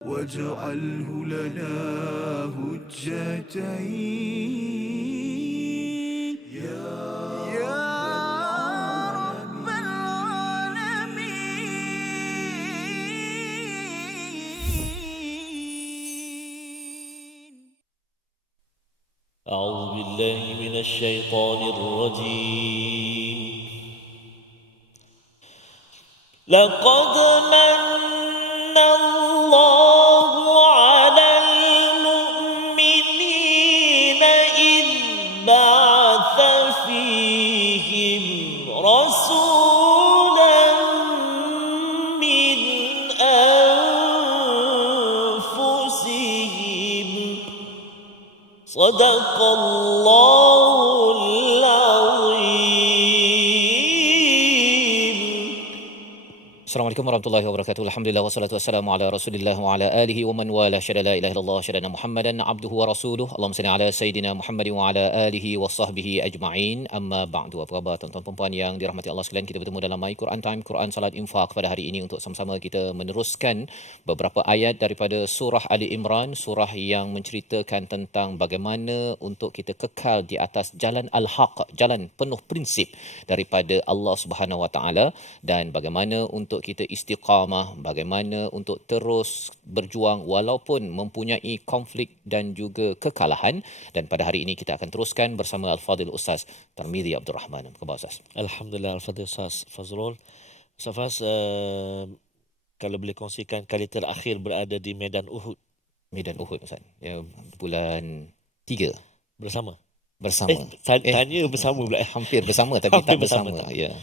واجعله لنا هجتين يا رب العالمين. أعوذ بالله من الشيطان الرجيم. لقد من الله على المؤمنين إذ بعث فيهم رسولا من أنفسهم صدق الله العظيم. Assalamualaikum warahmatullahi wabarakatuh. Alhamdulillah wassalatu wassalamu ala Rasulillah wa ala alihi wa man wala syada la ilaha illallah syada Muhammadan abduhu wa rasuluh. Allahumma salli ala sayidina Muhammadin wa ala alihi wa sahbihi ajma'in. Amma ba'du. Apa khabar tuan-tuan dan puan yang dirahmati Allah sekalian? Kita bertemu dalam My Quran Time, Quran Salat Infak pada hari ini untuk sama-sama kita meneruskan beberapa ayat daripada surah Ali Imran, surah yang menceritakan tentang bagaimana untuk kita kekal di atas jalan al-haq, jalan penuh prinsip daripada Allah Subhanahu wa taala, dan bagaimana untuk kita istiqamah, bagaimana untuk terus berjuang walaupun mempunyai konflik dan juga kekalahan. Dan pada hari ini kita akan teruskan bersama Al-Fadhil Ustaz Tarmizi Abdul Rahman. Apa khabar Ustaz? Alhamdulillah, Al-Fadhil Ustaz Fazrul. Ustaz Faz, kalau boleh kongsikan kali terakhir berada di Medan Uhud. Medan Uhud Ustaz. Ya, bulan 3 Bersama? bersama. Tanya bersama pula. Hampir bersama tapi Hampir tak bersama. bersama. Ya.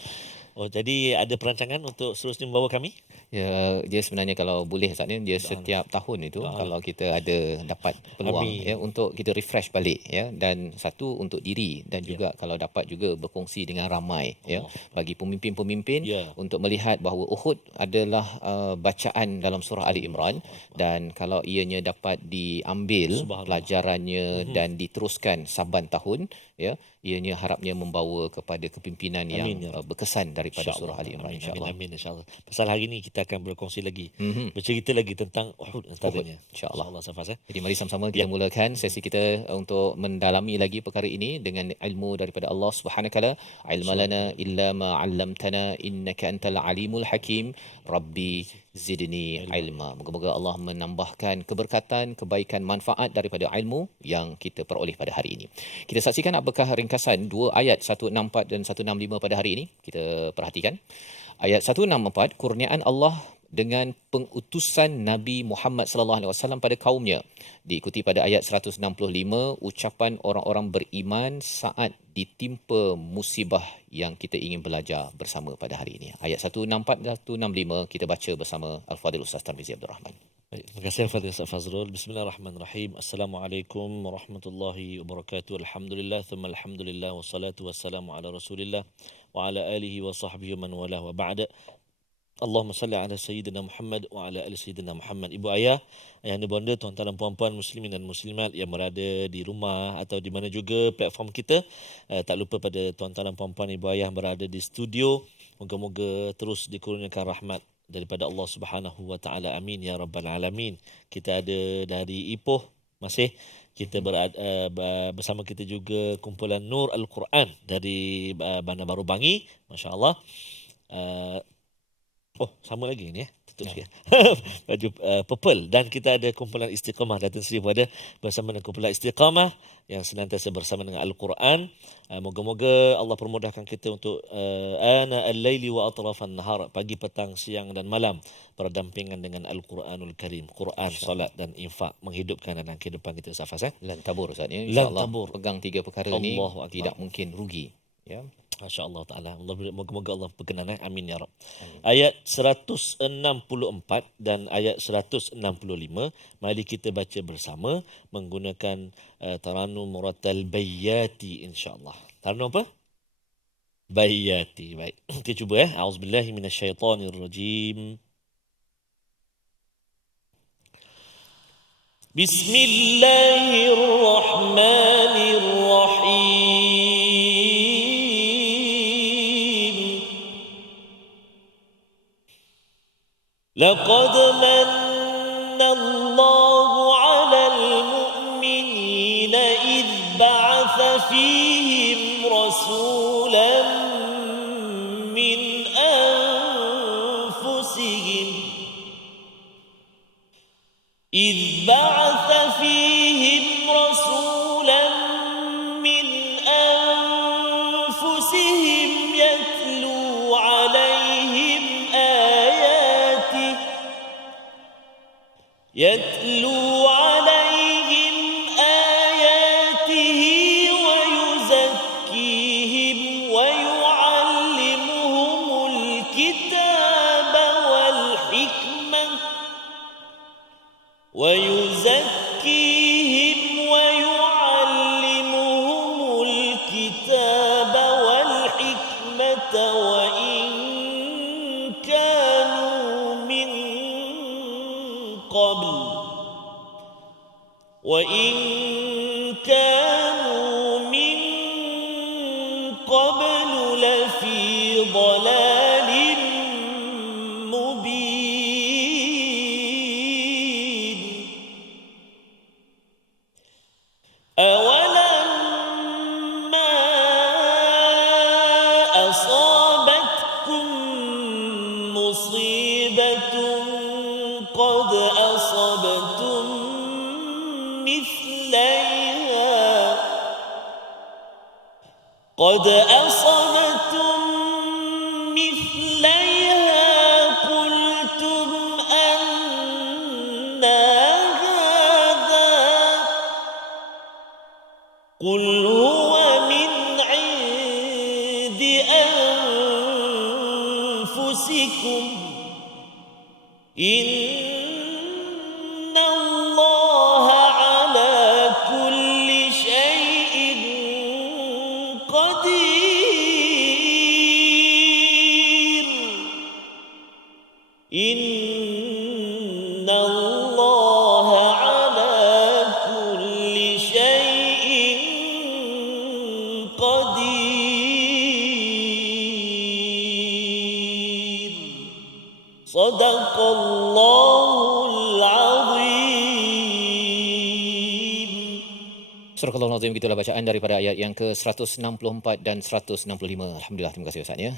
Oh, jadi ada perancangan untuk seterusnya membawa kami? Ya, dia sebenarnya kalau boleh Ustaz ni, dia setiap tahun itu kalau kita ada dapat peluang Amin. ya untuk kita refresh balik ya, dan satu untuk diri dan juga kalau dapat juga berkongsi dengan ramai ya, bagi pemimpin-pemimpin untuk melihat bahawa Uhud adalah bacaan dalam surah Ali Imran, dan kalau ianya dapat diambil pelajarannya dan diteruskan saban tahun ya, ianya harapnya membawa kepada kepimpinan yang berkesan daripada surah Ali Imran, insya-Allah. Amin, insya-Allah. Pasal hari ini kita akan berkongsi lagi, bercerita lagi tentang Uhud antaranya. Insya-Allah. Safas. Jadi mari sama-sama kita mulakan sesi kita untuk mendalami lagi perkara ini dengan ilmu daripada Allah Subhanahu wa taala. Ilmalana illa ma 'allamtana innaka antal alimul hakim. Rabbi zidni ilma. Moga-moga Allah menambahkan keberkatan, kebaikan, manfaat daripada ilmu yang kita peroleh pada hari ini. Kita saksikan apakah ringkasan dua ayat 164 dan 165 pada hari ini. Kita perhatikan. Ayat 164, kurniaan Allah dengan pengutusan Nabi Muhammad sallallahu alaihi wasallam pada kaumnya. Diikuti pada ayat 165, ucapan orang-orang beriman saat ditimpa musibah yang kita ingin belajar bersama pada hari ini. Ayat 164 dan 165 kita baca bersama Al-Fadhil Ustaz Tarmizi Abdul Rahman. Terima kasih Al-Fadhil Ustaz Fazrul. Bismillahirrahmanirrahim. Assalamualaikum warahmatullahi wabarakatuh. Alhamdulillah, thumma alhamdulillah, wassalatu wassalamu ala Rasulillah wa ala alihi wa sahbihi man walah wa ba'da. Allahumma salli ala Sayyidina Muhammad wa ala ali Sayyidina Muhammad. Ibu ayah, ayahanda bonda, tuan-tuan dan puan-puan muslimin dan muslimat yang berada di rumah atau di mana juga platform kita. Tak lupa pada tuan-tuan dan puan-puan ibu ayah berada di studio. Moga-moga terus dikurniakan rahmat daripada Allah Subhanahu wa taala. Amin ya rabbal alamin. Kita ada dari Ipoh masih kita berada bersama kita juga kumpulan Nur Al-Quran dari Bandar Baru Bangi. Masya-Allah. Oh, sama lagi ni ya. Tutup sikit. Baju purple. Dan kita ada kumpulan Istiqamah Datin Seri Puada bersama dengan kumpulan Istiqamah yang senantiasa bersama dengan Al-Quran. Moga-moga Allah permudahkan kita untuk ana al-laili wa atrafan nahar, pagi, petang, siang dan malam berdampingan dengan Al-Quranul Karim. Quran, solat dan infak menghidupkan dalam kehidupan kita safas. Lan tabur Ustaz ya. Insya-Allah pegang tiga perkara ini tidak mungkin rugi. Ya. Masya-Allah taala. Moga-moga Allah berkenan. Amin ya rab. Ayat 164 dan ayat 165 mari kita baca bersama menggunakan taranum murattal bayyati insya-Allah. Taranum apa? Bayyati. Baik. Kita cuba ya. Auzubillahi minasyaitonirrajim. Bismillahirrahmanirrahim. لقد من فيهم رسولا من أنفسهم إذ بعث فيهم رسولا من أنفسهم يتلو عليهم آياته ويزكيهم ويعلمهم الكتاب والحكمة وإن كانوا من قبل لفي ضلال مبين أولما أصابتكم مصيبة قد أصبتم مثليها قلتم أنى هذا قل هو من عند أنفسكم إن الله على كل شيء قدير إن الله على كل شيء قدير صدق الله العظيم. Surah Al-Nazim, gitulah bacaan daripada ayat yang ke-164 dan 165. Alhamdulillah, terima kasih Ustaz ya.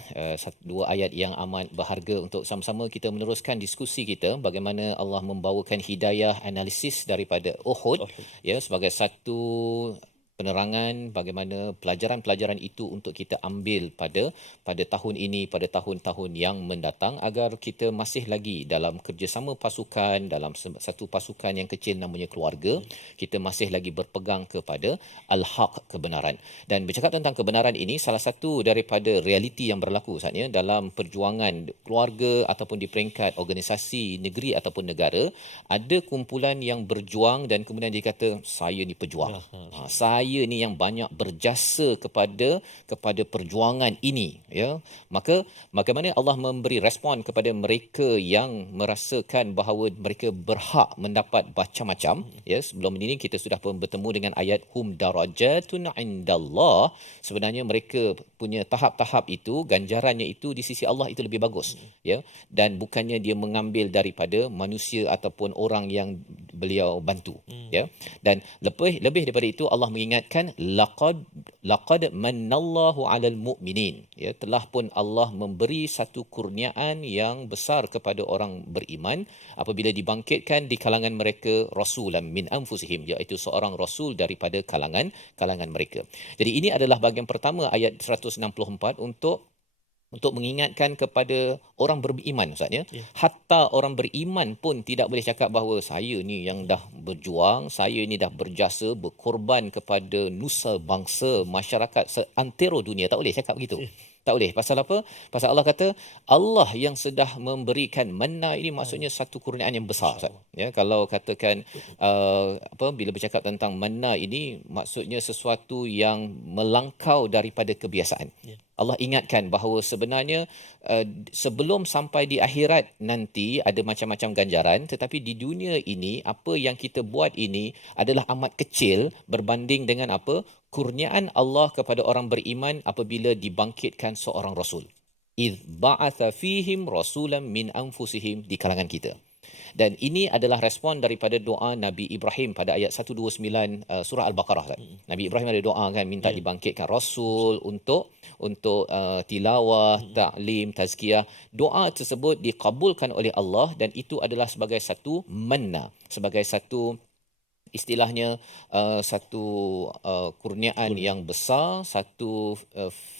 Dua ayat yang amat berharga untuk sama-sama kita meneruskan diskusi kita bagaimana Allah membawakan hidayah analisis daripada Uhud ya sebagai satu penerangan bagaimana pelajaran-pelajaran itu untuk kita ambil pada tahun ini, pada tahun-tahun yang mendatang, agar kita masih lagi dalam kerjasama pasukan, dalam satu pasukan yang kecil namanya keluarga, kita masih lagi berpegang kepada al-haq, kebenaran. Dan bercakap tentang kebenaran ini, salah satu daripada realiti yang berlaku saatnya dalam perjuangan keluarga ataupun di peringkat organisasi negeri ataupun negara, ada kumpulan yang berjuang dan kemudian dia kata saya ni pejuang. Saya ni yang banyak berjasa kepada perjuangan ini ya. Maka bagaimana Allah memberi respon kepada mereka yang merasakan bahawa mereka berhak mendapat macam-macam ya. Sebelum ini kita sudah pun bertemu dengan ayat hum darajatun indallah. Sebenarnya mereka punya tahap-tahap itu, ganjarannya itu di sisi Allah itu lebih bagus ya, dan bukannya dia mengambil daripada manusia ataupun orang yang beliau bantu ya. Dan lebih daripada itu Allah mengingatkan laqad mannallahu 'alal mu'minin ya, telah pun Allah memberi satu kurniaan yang besar kepada orang beriman apabila dibangkitkan di kalangan mereka rasulan min anfusihim, iaitu seorang rasul daripada kalangan mereka. Jadi ini adalah bahagian pertama ayat 164 untuk mengingatkan kepada orang beriman Ustaz ya. Hatta orang beriman pun tidak boleh cakap bahawa saya ni yang dah berjuang, saya ni dah berjasa, berkorban kepada nusa bangsa, masyarakat seantero dunia. Tak boleh cakap begitu. Tak boleh. Pasal apa? Pasal Allah kata Allah yang sudah memberikan manna, ini maksudnya satu kurniaan yang besar Ustaz. Ya, kalau katakan bila bercakap tentang manna ini maksudnya sesuatu yang melangkau daripada kebiasaan. Allah ingatkan bahawa sebenarnya sebelum sampai di akhirat nanti ada macam-macam ganjaran, tetapi di dunia ini apa yang kita buat ini adalah amat kecil berbanding dengan apa kurniaan Allah kepada orang beriman apabila dibangkitkan seorang rasul. Idh ba'atha fihim rasulan min anfusihim, di kalangan kita. Dan ini adalah respon daripada doa Nabi Ibrahim pada ayat 129 surah Al-Baqarah kan. Nabi Ibrahim ada doa kan, minta dibangkitkan rasul untuk tilawah, ta'lim, tazkiyah. Doa tersebut dikabulkan oleh Allah dan itu adalah sebagai satu manna, sebagai satu istilahnya satu kurniaan yang besar, satu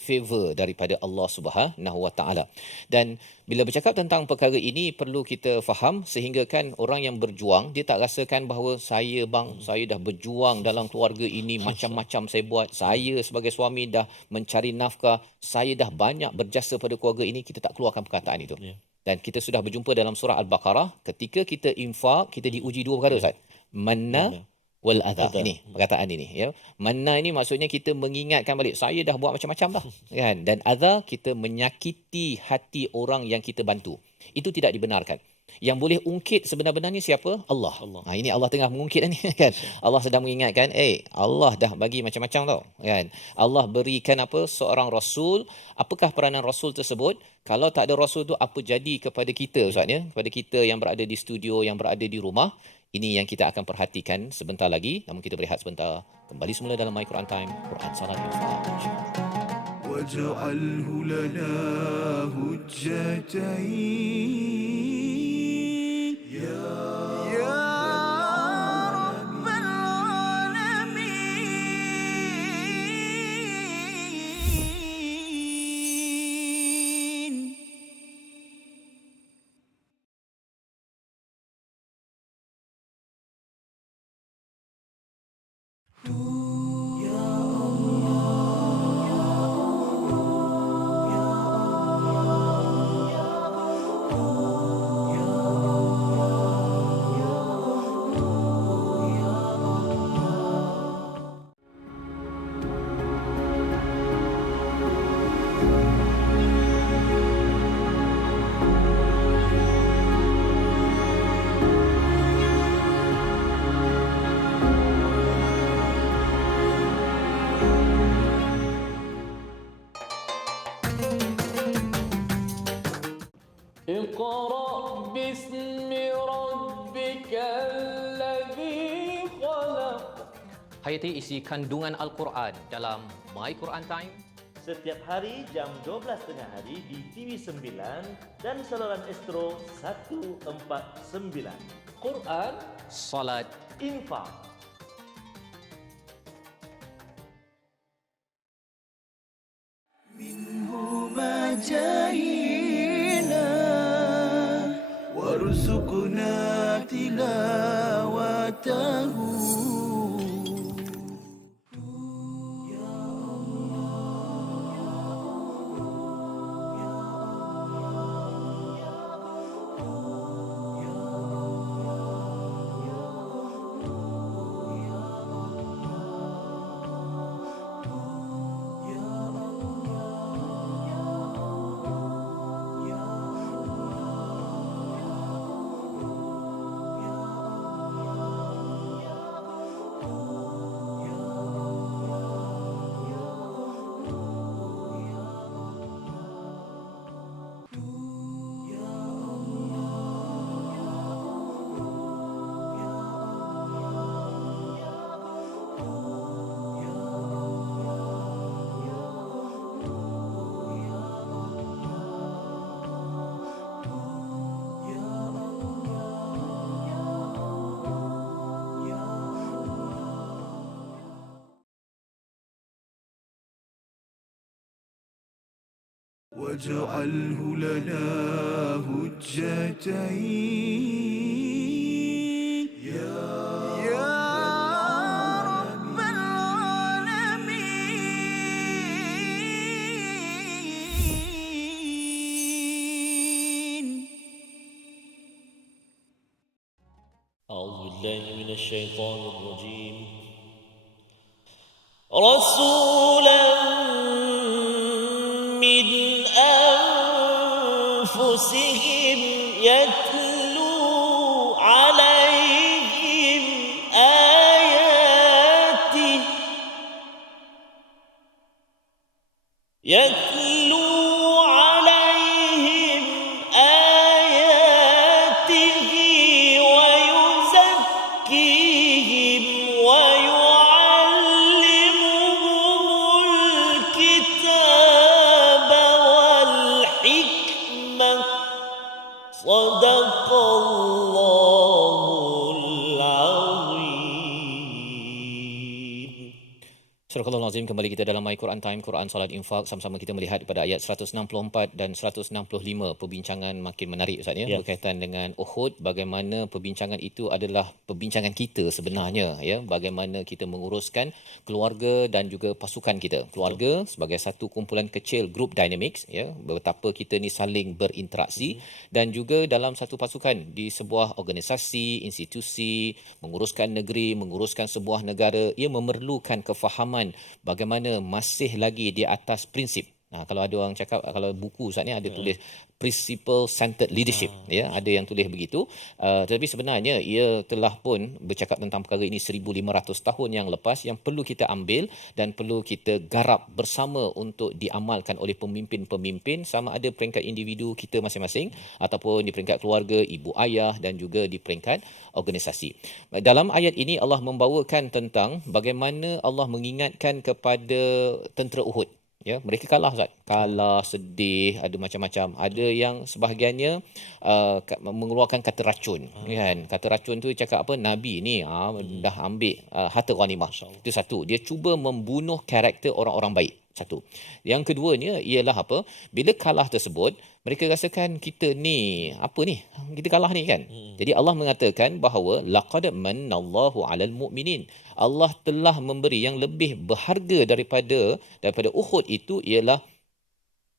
favor daripada Allah Subhanahu Wa Taala. Dan bila bercakap tentang perkara ini perlu kita faham sehingga kan orang yang berjuang dia tak rasakan bahawa saya dah berjuang dalam keluarga ini, macam-macam saya buat, saya sebagai suami dah mencari nafkah, saya dah banyak berjasa pada keluarga ini, kita tak keluarkan perkataan itu. Dan kita sudah berjumpa dalam surah Al-Baqarah, ketika kita infak kita diuji dua perkara Ustaz. Manna wal adha. Ini perkataan ini ya. Manna ini maksudnya kita mengingatkan balik saya dah buat macam-macam dah kan, dan adha kita menyakiti hati orang yang kita bantu. Itu tidak dibenarkan. Yang boleh ungkit sebenar-benarnya siapa? Allah. Ini Allah tengah mengungkit ni kan. Allah sedang mengingatkan, Allah dah bagi macam-macam tau kan. Allah berikan seorang rasul. Apakah peranan rasul tersebut? Kalau tak ada rasul tu apa jadi kepada kita Ustaz ya? Kepada kita yang berada di studio, yang berada di rumah. Ini yang kita akan perhatikan sebentar lagi. Namun kita berehat sebentar. Kembali semula dalam My Quran Time, Quran Salat Infaq. واجعله لنا هجتين يا رب العالمين. اقرأ باسم ربك الذي خلق. Hayati isi kandungan Al-Quran dalam My Quran Time. Setiap hari jam 12.30 hari di TV9 dan saluran Astro 149. Quran, Salat, Infak. منهما جاهينا وارزقنا تلاوته واجعله لنا هجتين يا رب العالمين. أعوذ بالله من الشيطان الرجيم. رسولا من أنفسهم يتلو عليهم آياته عليهم آياته Surah Al-Azim, kembali kita dalam My Quran Time, Quran Salat Infak. Sama-sama kita melihat pada ayat 164 dan 165. Perbincangan makin menarik Ustaz ya, berkaitan dengan Uhud. Bagaimana perbincangan itu adalah perbincangan kita sebenarnya ya, bagaimana kita menguruskan keluarga dan juga pasukan kita. Keluarga sebagai satu kumpulan kecil, group dynamics ya, betapa kita ni saling berinteraksi, dan juga dalam satu pasukan di sebuah organisasi, institusi, menguruskan negeri, menguruskan sebuah negara, ia memerlukan kefahaman bagaimana masih lagi di atas prinsip. Kalau ada orang cakap, kalau buku Ustaz ni ada tulis principle centered leadership ya, ada yang tulis begitu. Tetapi sebenarnya ia telah pun bercakap tentang perkara ini 1500 tahun yang lepas, yang perlu kita ambil dan perlu kita garap bersama untuk diamalkan oleh pemimpin-pemimpin, sama ada peringkat individu kita masing-masing ataupun di peringkat keluarga, ibu ayah, dan juga di peringkat organisasi. Dalam ayat ini Allah membawakan tentang bagaimana Allah mengingatkan kepada tentera Uhud. Ya, mereka kalah Ustaz. Kalah, sedih, ada macam-macam. Ada yang sebahagiannya mengeluarkan kata racun, kan. Kata racun tu cakap apa? Nabi ni dah ambil harta ghanimah. Itu satu. Dia cuba membunuh karakter orang-orang baik. Satu. Yang keduanya ialah apa? Bila kalah tersebut, mereka rasakan kita ni apa ni? Kita kalah ni kan. Jadi Allah mengatakan bahawa laqad mannallahu 'alal mu'minin. Allah telah memberi yang lebih berharga daripada Uhud itu, ialah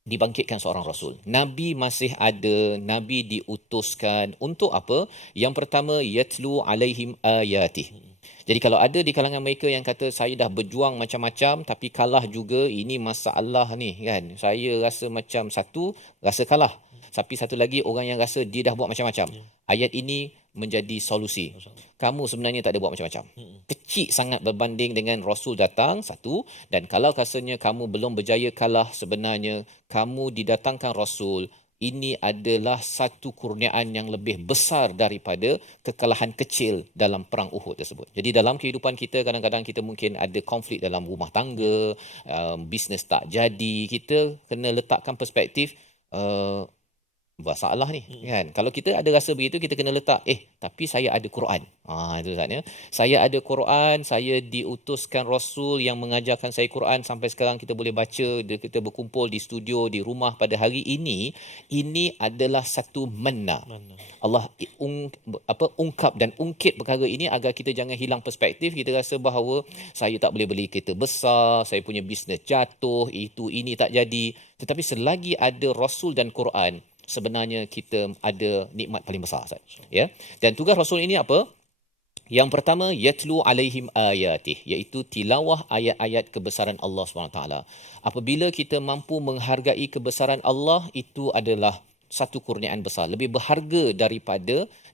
dibangkitkan seorang rasul. Nabi masih ada, nabi diutuskan untuk apa? Yang pertama, yatlu alaihim ayatih. Jadi kalau ada di kalangan mereka yang kata saya dah berjuang macam-macam tapi kalah juga, ini masalah ni kan. Saya rasa macam satu rasa kalah, tapi satu lagi orang yang rasa dia dah buat macam-macam. Ayat ini menjadi solusi. Kamu sebenarnya tak ada buat macam-macam. Kecil sangat berbanding dengan Rasul datang, satu. Dan kalau rasanya kamu belum berjaya kalah, sebenarnya kamu didatangkan Rasul. Ini adalah satu kurniaan yang lebih besar daripada kekalahan kecil dalam perang Uhud tersebut. Jadi dalam kehidupan kita, kadang-kadang kita mungkin ada konflik dalam rumah tangga, bisnes tak jadi. Kita kena letakkan perspektif, masalah ni kan. Kalau kita ada rasa begitu, kita kena letak tapi saya ada Quran. Itu Ustaz. Saya ada Quran, saya diutuskan Rasul yang mengajarkan saya Quran, sampai sekarang kita boleh baca, kita berkumpul di studio, di rumah pada hari ini. Ini adalah satu manna. Allah ungkap dan ungkit perkara ini agar kita jangan hilang perspektif. Kita rasa bahawa saya tak boleh beli kereta besar, saya punya bisnes jatuh, ini tak jadi. Tetapi selagi ada Rasul dan Quran, sebenarnya kita ada nikmat paling besar Ustaz. Ya. Dan tugas Rasul ini apa? Yang pertama, yatlu alaihim ayatih, iaitu tilawah ayat-ayat kebesaran Allah SWT. Apabila kita mampu menghargai kebesaran Allah, itu adalah satu kurniaan besar, lebih berharga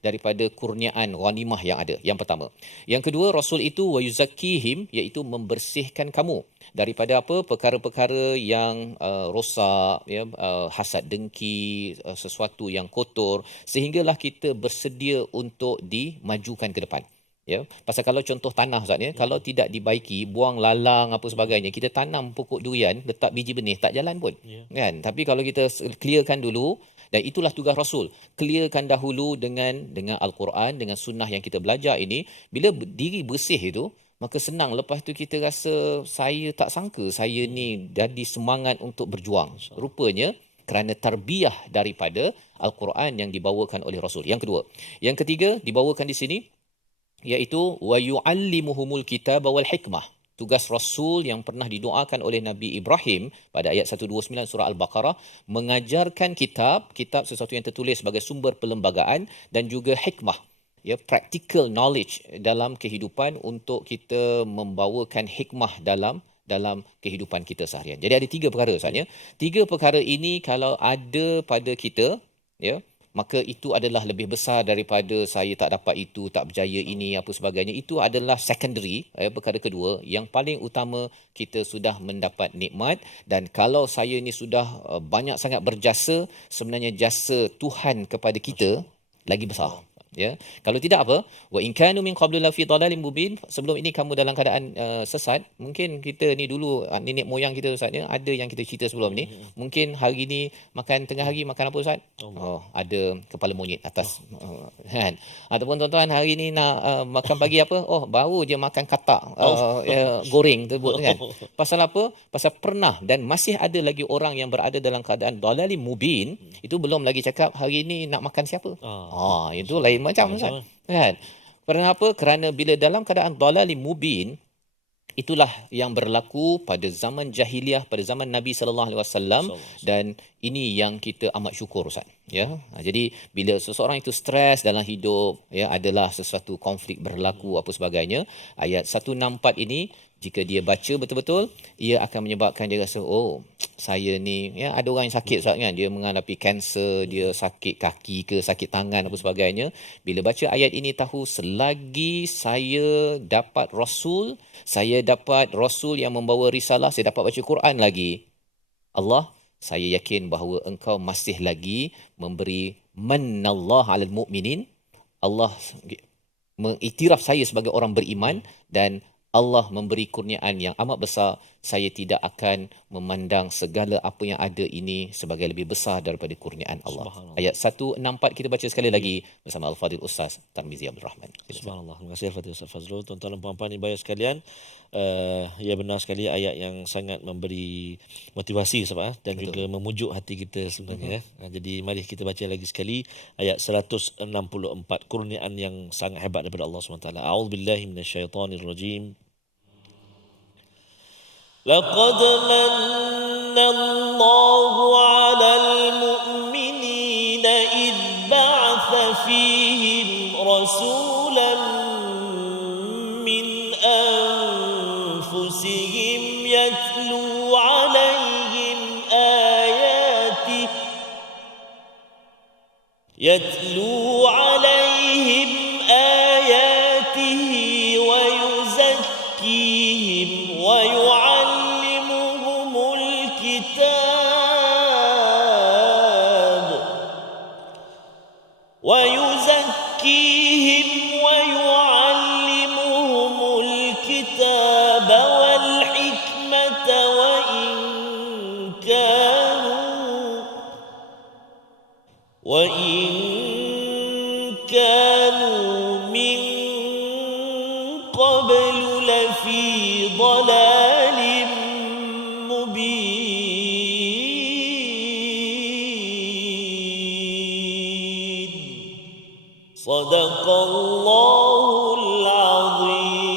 daripada kurniaan ghanimah yang ada. Yang pertama. Yang kedua, Rasul itu wa yuzakkihim, iaitu membersihkan kamu daripada apa? Perkara-perkara yang rosak, ya, hasad dengki, sesuatu yang kotor, sehinggalah kita bersedia untuk dimajukan ke depan. Ya, pasal kalau contoh tanah Ustaz ya, kalau tidak dibaiki, buang lalang apa sebagainya, kita tanam pokok durian, letak biji benih, tak jalan pun. Kan? Tapi kalau kita clearkan dulu, dan itulah tugas Rasul, clearkan dahulu dengan Al-Quran, dengan sunnah yang kita belajar ini. Bila diri bersih itu, maka senang. Lepas tu kita rasa, saya tak sangka saya ni jadi semangat untuk berjuang. Rupanya kerana tarbiyah daripada Al-Quran yang dibawakan oleh Rasul. Yang kedua. Yang ketiga dibawakan di sini, iaitu wa yu'allimuhumul kitaba wal hikmah. Tugas Rasul yang pernah didoakan oleh Nabi Ibrahim pada ayat 129 surah Al-Baqarah, mengajarkan kitab sesuatu yang tertulis sebagai sumber perlembagaan, dan juga hikmah, ya, practical knowledge dalam kehidupan, untuk kita membawakan hikmah dalam kehidupan kita seharian. Jadi ada tiga perkara Ustaz ya. Tiga perkara ini kalau ada pada kita, ya, maka itu adalah lebih besar daripada saya tak dapat itu, tak berjaya ini, apa sebagainya. Itu adalah secondary, perkara kedua. Yang paling utama, kita sudah mendapat nikmat. Dan kalau saya ni sudah banyak sangat berjasa, sebenarnya jasa Tuhan kepada kita lagi besar. Ya, kalau tidak apa, wa in kanu min qablu la fi dhalalin mubin, sebelum ini kamu dalam keadaan sesat. Mungkin kita ni dulu nenek moyang kita Ustaz ya, ada yang kita cerita sebelum ni, mungkin hari ni makan tengah hari makan apa Ustaz? Oh, ada kepala monyet atas. Kan? Ataupun tuan-tuan hari ni nak makan pagi apa? Oh, baru je makan katak goreng tersebut kan. Pasal apa? Pasal pernah dan masih ada lagi orang yang berada dalam keadaan dhalalin mubin, itu belum lagi cakap hari ni nak makan siapa. Itu lain macam Ustaz. Kan? Kenapa? Kerana bila dalam keadaan dhalalin mubin, itulah yang berlaku pada zaman jahiliah, pada zaman Nabi sallallahu alaihi wasallam, dan ini yang kita amat syukur Ustaz. Ya. Jadi bila seseorang itu stres dalam hidup, ya, adalah sesuatu konflik berlaku apa sebagainya, ayat 164 ini jika dia baca betul-betul, ia akan menyebabkan dia rasa, oh, saya ni, ya, ada orang yang sakit Ustaz kan, dia menghadapi kanser, dia sakit kaki ke, sakit tangan apa sebagainya. Bila baca ayat ini tahu, selagi saya dapat Rasul yang membawa risalah, saya dapat baca Quran lagi, Allah, saya yakin bahawa engkau masih lagi memberi manallah alal mu'minin. Allah mengiktiraf saya sebagai orang beriman, dan Allah memberi kurniaan yang amat besar. Saya tidak akan memandang segala apa yang ada ini sebagai lebih besar daripada kurniaan Allah. Ayat 164 kita baca sekali lagi bersama Al-Fadhil Ustaz Tarmizi Abdul Rahman. Subhanallah. Terima kasih Al-Fadhil Ustaz Fazrul. Tuan-tuan dan puan-puan ibu sekalian, ya benar sekali ayat yang sangat memberi motivasi sebab dan betul, juga memujuk hati kita sebenarnya. Jadi mari kita baca lagi sekali ayat 164, kurniaan yang sangat hebat daripada Allah SWT. A'udzubillahi minasyaitonirrajim. لقد من الله على المؤمنين إذ بعث فيهم رسولا من أنفسهم يتلو عليهم آياته ويزكيهم ويعلمهم الكتاب والحكمة وإن كانوا من قبل لفي ضلال مبين صدق الله العظيم.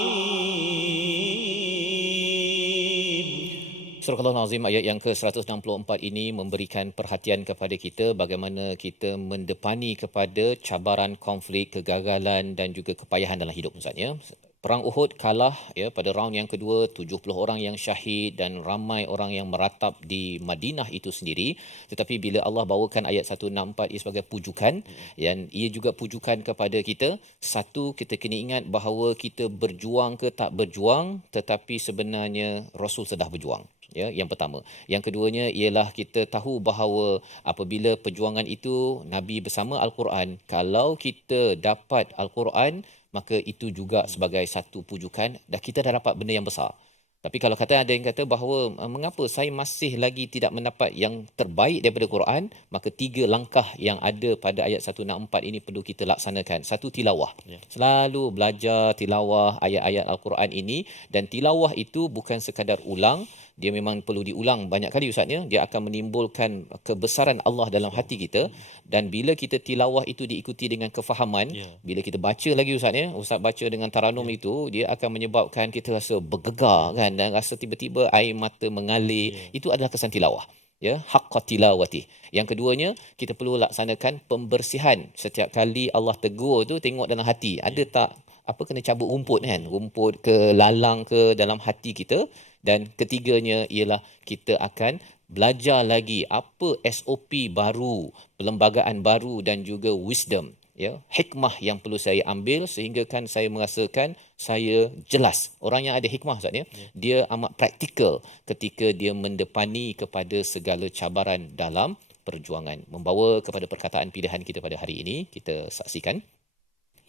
Surah Al-Azim ayat yang ke-164 ini memberikan perhatian kepada kita bagaimana kita mendepani kepada cabaran, konflik, kegagalan dan juga kepayahan dalam hidup Ustaz ya. Perang Uhud kalah ya pada round yang kedua, 70 orang yang syahid dan ramai orang yang meratap di Madinah itu sendiri. Tetapi bila Allah bawakan ayat 164 ia sebagai pujukan, dan ia juga pujukan kepada kita, satu, kita kena ingat bahawa kita berjuang ke tak berjuang, tetapi sebenarnya Rasul sudah berjuang. Ya, yang pertama. Yang keduanya ialah kita tahu bahawa apabila perjuangan itu Nabi bersama Al-Quran, kalau kita dapat Al-Quran, maka itu juga sebagai satu pujukan dan kita dah dapat benda yang besar. Tapi kalau ada yang kata bahawa mengapa saya masih lagi tidak mendapat yang terbaik daripada Quran, maka 3 langkah yang ada pada ayat 164 ini perlu kita laksanakan. Satu, tilawah. Selalu belajar tilawah ayat-ayat Al-Quran ini, dan tilawah itu bukan sekadar ulang, dia memang perlu diulang banyak kali Ustaz ya. Dia akan menimbulkan kebesaran Allah dalam hati kita, dan bila kita tilawah itu diikuti dengan kefahaman, bila kita baca lagi Ustaz ya, Ustaz baca dengan taranum itu, dia akan menyebabkan kita rasa bergegar kan, dan rasa tiba-tiba air mata mengalir. Itu adalah kesan tilawah. Ya, haqqa tilawati. Yang keduanya, kita perlu laksanakan pembersihan. Setiap kali Allah tegur tu, tengok dalam hati, ada tak kena cabut rumput kan, rumput ke lalang ke dalam hati kita. Dan ketiganya ialah kita akan belajar lagi apa SOP baru, perlembagaan baru dan juga wisdom, ya, hikmah yang perlu saya ambil sehingga kan saya merasakan saya jelas. Orang yang ada hikmah Ustaz ya, dia amat praktikal ketika dia mendepani kepada segala cabaran dalam perjuangan. Membawa kepada perkataan pilihan kita pada hari ini, kita saksikan.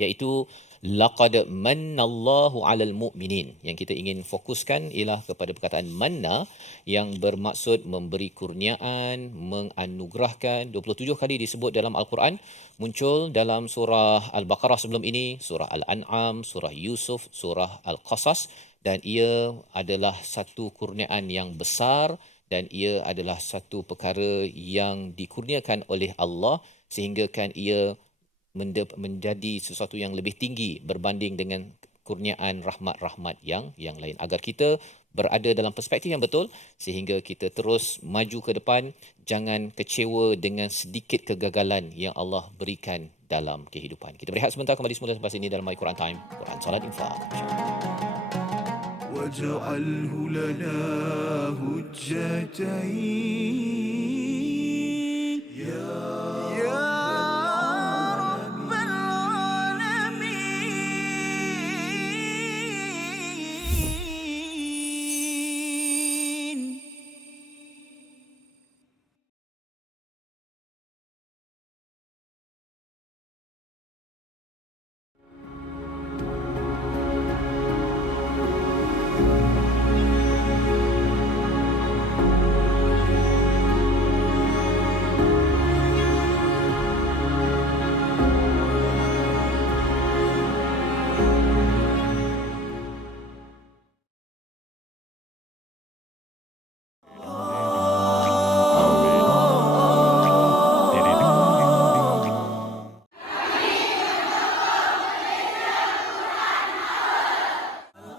iaitu laqad mannallahu 'alal mu'minin. Yang kita ingin fokuskan ialah kepada perkataan manna yang bermaksud memberi kurniaan, menganugerahkan. 27 kali disebut dalam Al-Quran, muncul dalam surah Al-Baqarah sebelum ini, surah Al-An'am, surah Yusuf, surah Al-Qasas, dan ia adalah satu kurniaan yang besar dan ia adalah satu perkara yang dikurniakan oleh Allah sehingga kan ia menjadi sesuatu yang lebih tinggi berbanding dengan kurniaan rahmat-rahmat yang lain, agar kita berada dalam perspektif yang betul sehingga kita terus maju ke depan, jangan kecewa dengan sedikit kegagalan yang Allah berikan dalam kehidupan. Kita berehat sebentar, kembali semula selepas ini dalam My Quran Time, Quran Salat Infaq. واجعله لنا هجتين يا رب العالمين.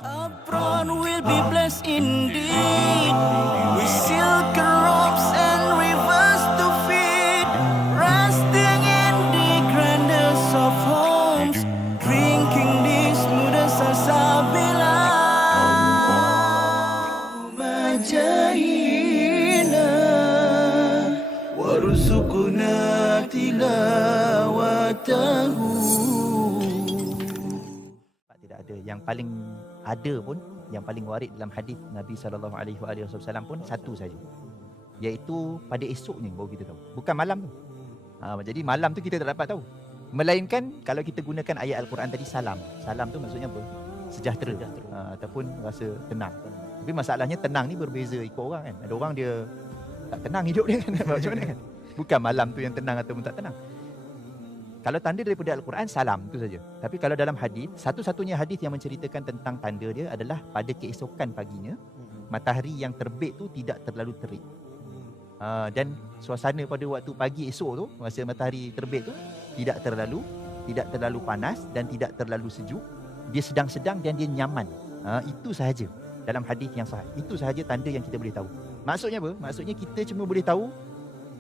Apron will be blessed indeed with silk robes and rivers to feed, resting in the grandest of homes, drinking the smoothest salsabila. Majahina warzuqna tilawatahu. Tidak ada. Yang paling ada pun, yang paling warid dalam hadis Nabi SAW pun satu saja, iaitu pada esoknya baru kita tahu, bukan malam tu. Jadi malam tu kita tak dapat tahu, melainkan kalau kita gunakan ayat Al-Quran tadi, salam tu maksudnya apa? Sejahtera, ataupun rasa tenang. Tapi masalahnya tenang ni berbeza ikut orang kan. Ada orang dia tak tenang hidup dia kan. Macam mana kan? Bukan malam tu yang tenang ataupun tak tenang. Kalau tanda daripada Al-Quran, salam tu saja. Tapi kalau dalam hadis, satu-satunya hadis yang menceritakan tentang tanda dia adalah pada keesokan paginya, matahari yang terbit tu tidak terlalu terik. Dan suasana pada waktu pagi esok tu, masa matahari terbit tu, tidak terlalu panas dan tidak terlalu sejuk. Dia sedang-sedang dan dia nyaman. Itu sahaja dalam hadis yang sahih. Itu sahaja tanda yang kita boleh tahu. Maksudnya apa? Maksudnya kita cuma boleh tahu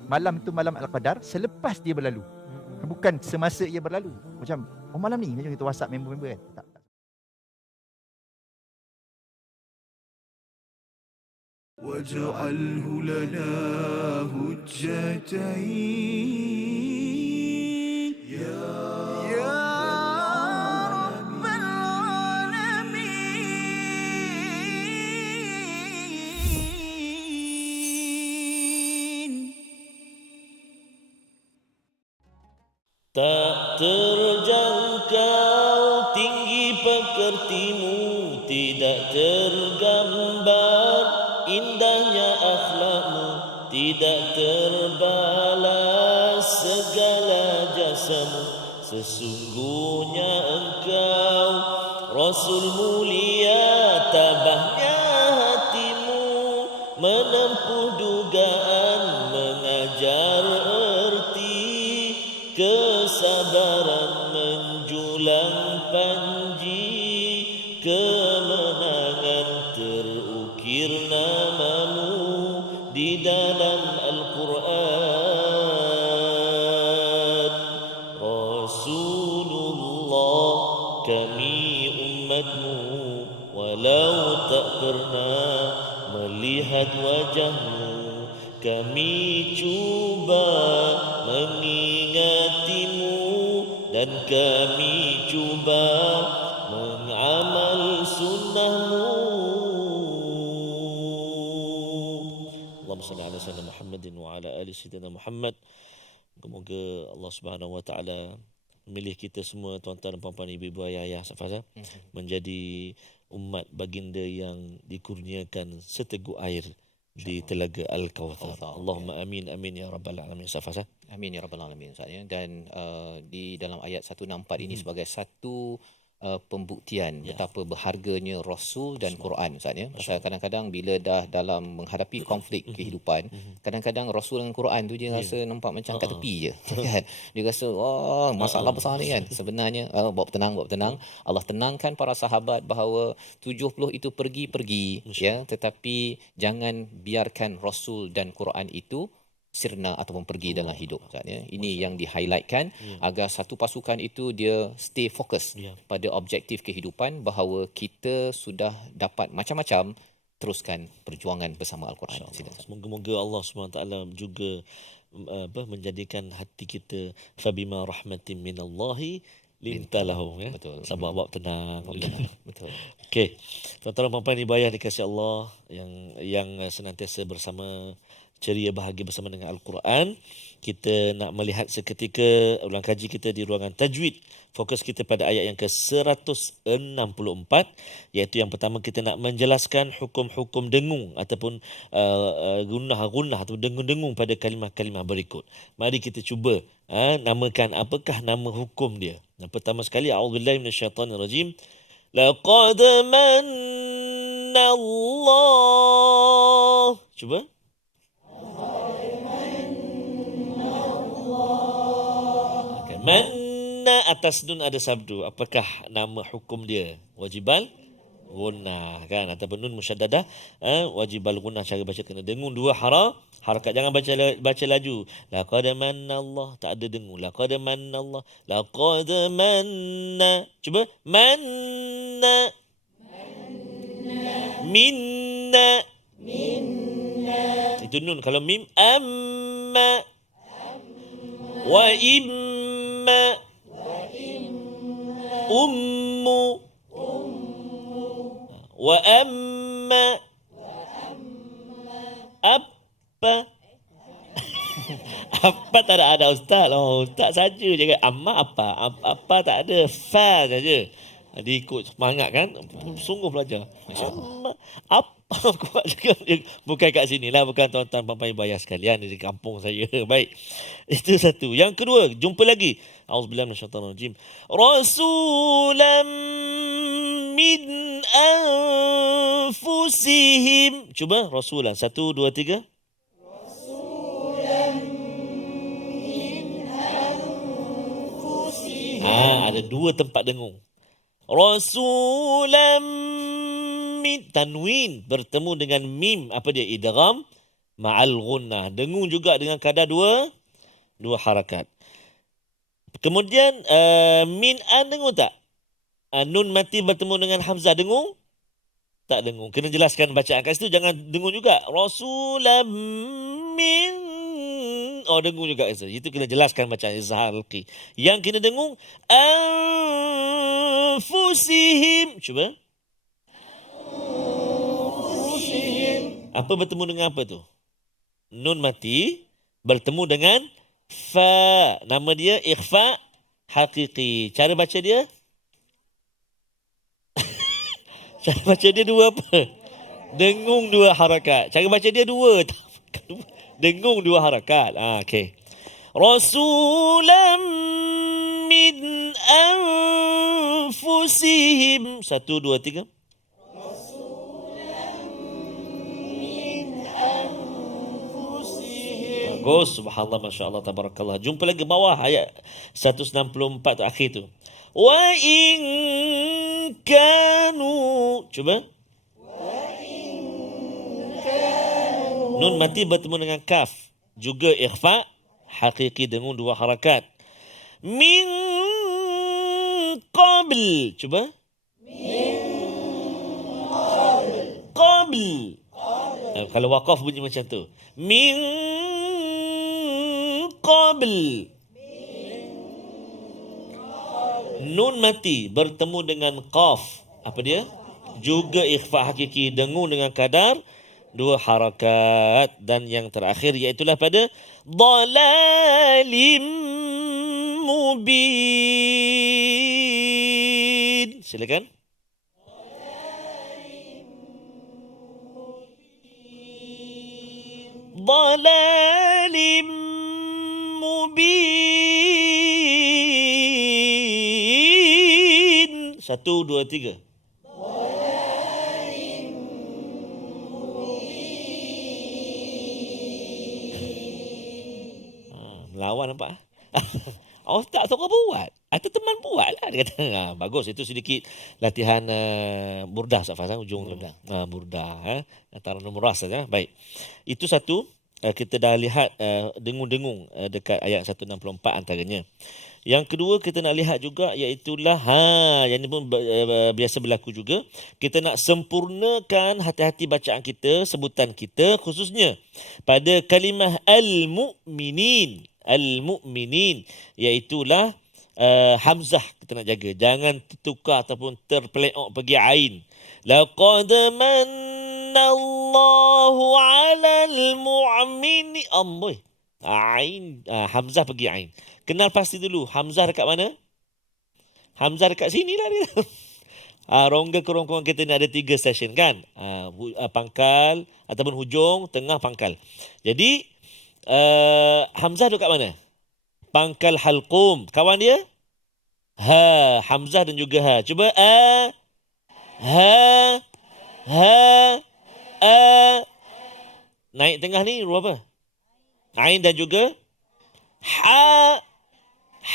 malam itu malam Al-Qadar selepas dia berlalu. Bukan semasa ia berlalu. Macam, malam ni, macam kita WhatsApp member-member kan. Tak. واجعله لنا هجتين يا رب العالمين. Tak terjangkau tinggi pekertimu, tidak tergambar indahnya akhlakmu, tidak terbalas segala jasamu. Sesungguhnya engkau Rasul mulia, tabahnya hatimu, menempuh dugaan, mengajar erti, kesabaran menjulang panji, kemenangan terukir namamu di dalam Al-Quran. Rasulullah, kami umatmu, walau tak pernah melihat wajahmu, kami cuba mengingatimu dan kami cuba mengamal sunnahmu. Allahumma salli ala sayyidina Muhammadin wa ala ali sayyidina Muhammad. Semoga Allah Subhanahu wa taala milih kita semua tuan-tuan dan puan-puan, ibu-ibu, ayah-ayah, Ustaz menjadi umat baginda yang dikurniakan seteguk air di telaga Al-Kautsar. Allahumma amin amin ya rabbal alamin. Ustaz. Amin ya rabbal alamin, Ustaz ya. Dan di dalam ayat 164 ini sebagai satu pembuktian betapa berharganya Rasul dan Quran, Ustaz ya. Pasal kadang-kadang bila dah dalam menghadapi konflik kehidupan, kadang-kadang Rasul dengan Quran tu dia rasa nampak macam kat tepi je kan. Dia rasa masalah besar ni kan. Sebenarnya bawa tenang. Allah tenangkan para sahabat bahawa 70 itu pergi ya, tetapi jangan biarkan Rasul dan Quran itu sirna ataupun pergi dalam hidup, Ustaz ya. Ini yang di-highlightkan agar satu pasukan itu dia stay fokus pada objektif kehidupan, bahawa kita sudah dapat macam-macam, teruskan perjuangan bersama Al-Quran. Semoga-moga Allah SWT juga menjadikan hati kita fabima rahmatin minallahi lintalahum ya. Betul. Sabar, bawa tenang. Betul. Okey. Tuan-tuan dan puan-puan ibayah dikasihi Allah yang senantiasa bersama ceria bahagia bersama dengan Al-Quran. Kita nak melihat seketika ulang kaji kita di ruangan tajwid. Fokus kita pada ayat yang ke-164, iaitu yang pertama kita nak menjelaskan hukum-hukum dengung ataupun gunnah atau dengung-dengung pada kalimah-kalimah berikut. Mari kita cuba namakan apakah nama hukum dia. Yang pertama sekali, a'udzubillahi minasyaitanirrajim. Laqad manna Allah. Cuba. Manna atas nun ada sabdu. Apakah nama hukum dia? Wajibal gunnah kan, ataupun nun musyaddadah, wajibal gunnah. Cara baca kena dengung dua harakat, jangan baca laju. Laqad manna Allah, tak ada dengung. Laqad manna Allah, laqad manna. Cuba manna, minna. Itu nun. Kalau mim, amma, wa imma, ummu, wa amma, apa. Apa tak ada ustaz. Ustaz saja je. Amma apa? Apa tak ada. Fa saja. Dia ikut semangat kan. Sungguh belajar. Amma apa kuat juga. Bukan kat sini lah. Bukan tuan-tuan puan-puan bayar sekalian di kampung saya. Baik. Itu satu. Yang kedua, jumpa lagi. Auzubillahi minasyaitanirrajim. Rasulam min anfusihim. Cuba rasulan. 1, 2, 3. Ada dua tempat dengung. Rasulam min, tanwin bertemu dengan mim, apa dia? Idgham ma'al gunnah. Dengung juga dengan kadar dua harakat. Kemudian min an dengung tak? Nun mati bertemu dengan hamzah dengung? Tak dengung. Kena jelaskan bacaan kat situ, jangan dengung juga. Rasulam min, dengung juga. Itu kena jelaskan bacaan izhar halqi. Yang kena dengung anfusihim. Cuba. Anfusihim. Apa bertemu dengan apa tu? Nun mati bertemu dengan fa. Nama dia ikhfa hakiki. Cara baca dia? Cara baca dia dua apa? Dengung dua harakat. Cara baca dia dua. Dengung dua harakat. Okey. Rasulam min anfusihim. 1, 2, 3. Rasulam min anfusihim. Bagus. Subhanallah, masya-Allah, tabarakallah. Jumpa lagi bawah ayat 164 tu akhir tu. Wa in kanu. Cuba. Nun mati bertemu dengan kaf. Juga ikhfa hakiki dengung dua harakat. Min qabl. Cuba. Min qabl. Kalau waqaf bunyi macam tu. Min qabl. Nun mati bertemu dengan qaf. Apa dia? Juga ikhfa hakiki dengung dengan kadar dua harakat. Dan yang terakhir iaitulah pada dalalim mubin. Silakan. Dhalalim mubin. 1, 2, 3. Melawan nampak? Oh tak suka buat. Atau teman buat lah. Dia kata, bagus. Itu sedikit latihan burdah Ustaz Fazal. Ujung burdah. Burdah. Taranum ras saja. Baik. Itu satu. Kita dah lihat dengung-dengung dekat ayat 164 antaranya. Yang kedua kita nak lihat juga iaitulah yang ini pun biasa berlaku juga. Kita nak sempurnakan hati-hati bacaan kita, sebutan kita khususnya pada kalimah al-mu'minin. Al-mu'minin iaitulah hamzah kita nak jaga. Jangan tertukar ataupun terpeleok pergi ain. Laqad manallahu 'alal mu'minin. Amboi. Ain, hamzah pergi ain. Kenal pasti dulu hamzah dekat mana? Hamzah dekat sini lah dia. Rongga kerongkongan kita ni ada 3 session kan? Pangkal ataupun hujung, tengah, pangkal. Jadi hamzah dekat mana? Pangkal halqum. Kawan dia? Hamzah dan juga ha. Cuba naik tengah ni huruf apa? Ain dan juga ha,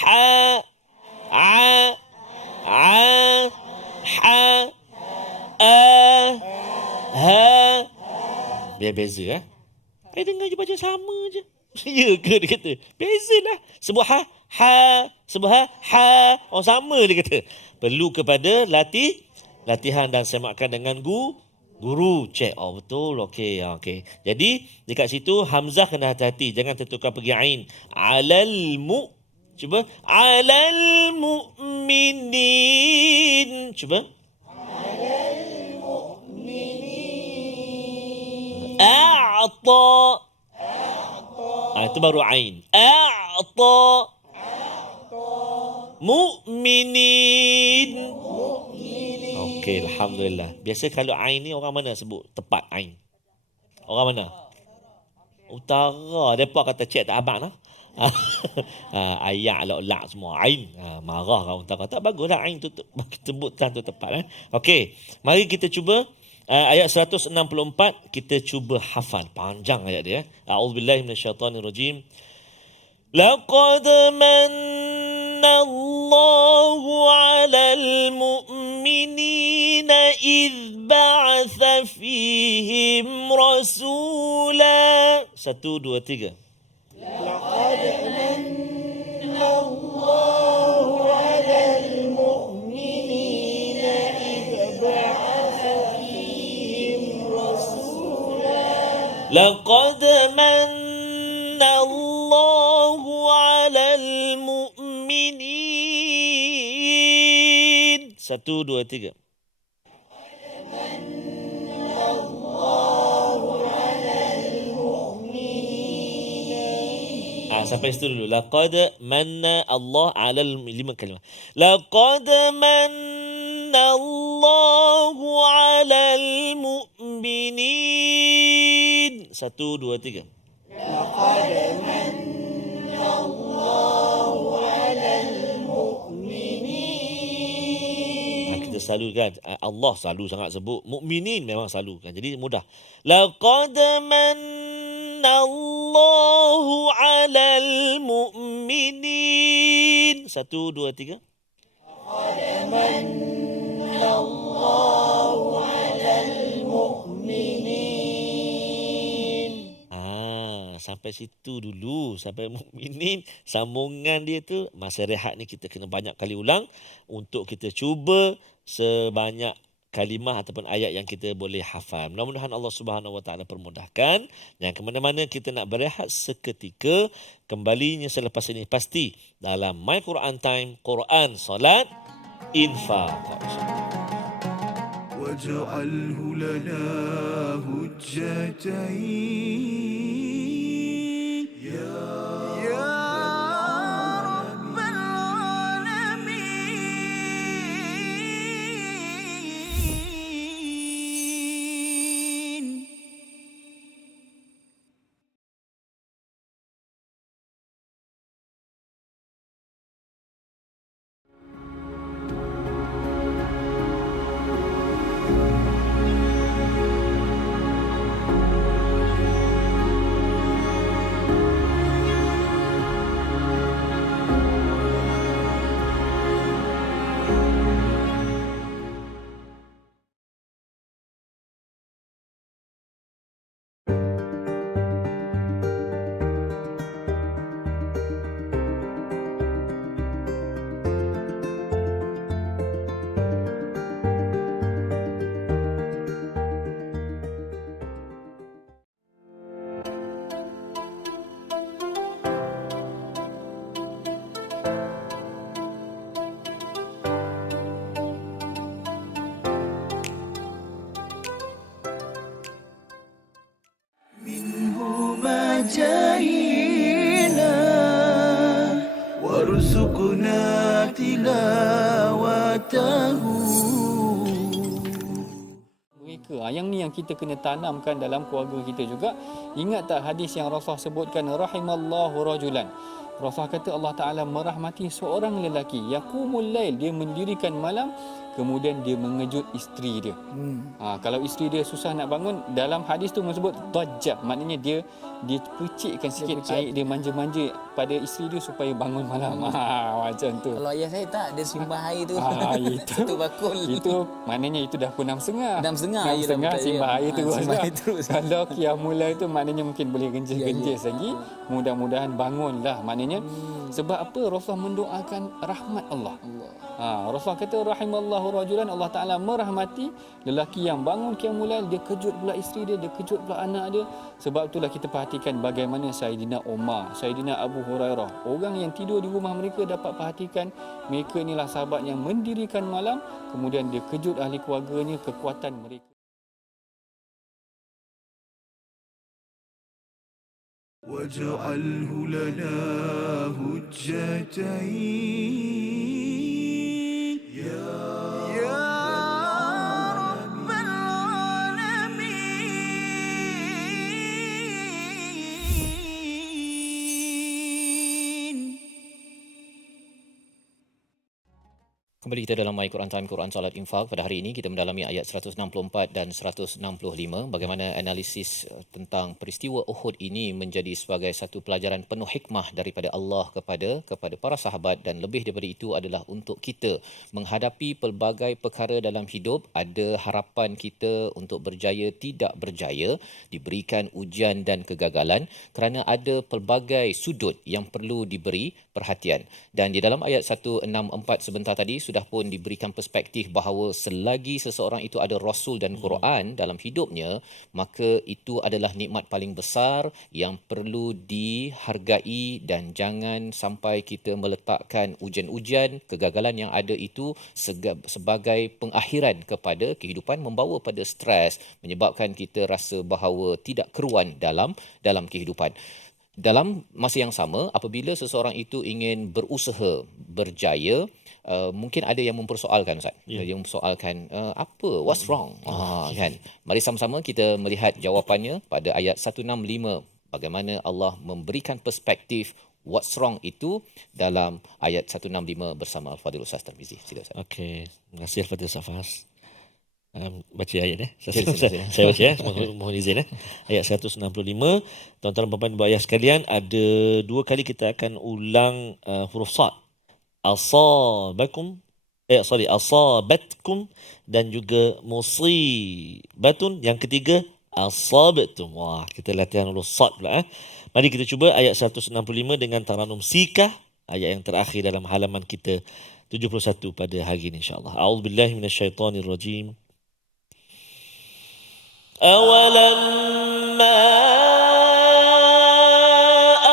a, ha, ha. Biar beza dengar je baca sama je. Ya ke dia kata? Bezalah. Sebut sebut ha. Oh sama dia kata. Perlu kepada latihan dan semakan dengan guru. Cek. Oh betul. Okey. Jadi dekat situ hamzah kena hati-hati. Jangan tertukar pergi ain. Cuba. Alal mu'minin. Cuba. Alal mu'minin. A'ta. Itu baru ain. A'ta. Mu'minin. Okey, alhamdulillah. Biasa kalau ain ni orang mana sebut tepat ain? Orang mana? Utara. Depa kata cek tak abang lah. Ayak lak semua ain. Marah orang utara. Tak baguslah ain tu sebutan tu tepat. Okey, mari kita cuba ayat 164 kita cuba hafal. Panjang ayat dia. A'udzubillahi minasyaitonirrajim. Laqad manallahu 'alal mu'minina idh ba'atha fihim rasula. 1, 2, 3. Laqad manallahu 'alal mu'minina idh ba'atha fihim rasula. Laqad manallahu 'alal mu'minin. 1, 2, 3. Sampai situ dulu. Laqad manna Allah 'alal 5 kalimah. Laqad manna Allahu 'alal mu'minin. 1, 2, 3. Laqad manna Allahu 'alal mu'minin. Kita selalu kan Allah selalu sangat sebut, mukminin memang selalu kan. Jadi mudah. Laqad Allahu 'alal mu'minin. 1, 2, 3. Laqad Allahu 'alal mu'minin. Sampai situ dulu. Sampai mukminin. Sambungan dia tu masa rehat ni kita kena banyak kali ulang untuk kita cuba sebanyak kalimah ataupun ayat yang kita boleh hafal. Mudah-mudahan Allah Subhanahu Wa Taala permudahkan. Yang ke mana-mana kita nak berehat seketika, kembalinya selepas ini pasti dalam My Quran Time, Quran, Salat, Infaq. Waj'alhu lana hujjatain ya Rabbal جاهلا وارزقنا تلاوته. Mereka yang ni yang kita kena tanamkan dalam keluarga kita juga. Ingat tak hadis yang Rasulullah sebutkan, rahimallahu rajulan. Rasulullah kata Allah Ta'ala merahmati seorang lelaki, yaqumul lail, dia mendirikan malam, kemudian dia mengejut isteri dia. Kalau isteri dia susah nak bangun, dalam hadis tu menyebut dajjah, maknanya dia percikkan sikit air, dia manja-manja pada isteri dia supaya bangun malam. Macam tu. Kalau ayah saya tak, dia simbah air tu. Itu Satu bakul. Itu maknanya itu dah pukul 6.30. 6.30 6.30 simbah air tu. simbah air terus. Kalau qiyamul lail tu maknanya mungkin boleh genjis-genjis lagi. Mudah-mudahan bangunlah. Maknanya sebab apa? Rasulullah mendoakan rahmat Allah. Rasulullah kata rahimallahu rajulan, Allah Taala merahmati lelaki yang bangun qiyamul lail, dia kejut pula isteri dia, dia kejut pula anak dia. Sebab itulah kita perhatikan bagaimana Saidina Umar, Saidina Abu Hurairah, orang yang tidur di rumah mereka dapat perhatikan mereka inilah sahabat yang mendirikan malam, kemudian dia kejut ahli keluarganya, kekuatan mereka. واجعله لنا هجتين يا رب العالمين. Kembali kita dalam My Quran Time, Quran Salat Infak. Pada hari ini kita mendalami ayat 164 dan 165. Bagaimana analisis tentang peristiwa Uhud ini menjadi sebagai satu pelajaran penuh hikmah daripada Allah kepada para sahabat, dan lebih daripada itu adalah untuk kita menghadapi pelbagai perkara dalam hidup. Ada harapan kita untuk berjaya, tidak berjaya, diberikan ujian dan kegagalan, kerana ada pelbagai sudut yang perlu diberi perhatian. Dan di dalam ayat 164 sebentar tadi sudah pun diberikan perspektif bahawa selagi seseorang itu ada Rasul dan Quran dalam hidupnya, maka itu adalah nikmat paling besar yang perlu dihargai, dan jangan sampai kita meletakkan ujian-ujian, kegagalan yang ada itu sebagai pengakhiran kepada kehidupan, membawa pada stres, menyebabkan kita rasa bahawa tidak keruan dalam kehidupan. Dalam masa yang sama, apabila seseorang itu ingin berusaha berjaya, mungkin ada yang mempersoalkan, Ustaz. Yang mempersoalkan what's wrong? Kan. Mari sama-sama kita melihat jawapannya pada ayat 165. Bagaimana Allah memberikan perspektif what's wrong itu dalam ayat 165 bersama Al-Fadhil Ustaz Tarmizi. Sila Ustaz. Okey, terima kasih Al-Fadhil Ustaz Fahaz. Baca ayat saya baca mohon izin ayat 165. Tuan-tuan dan puan-puan ayah sekalian, ada dua kali kita akan ulang huruf sad. Asabatkum dan juga musibatun. Yang ketiga asabatum. Wah, kita latihan huruf sad pula. Mari kita cuba ayat 165 dengan taranum sikah, ayat yang terakhir dalam halaman kita 71 pada hari ini insya-Allah. A'udzubillahi minasyaitonirrajim. أولما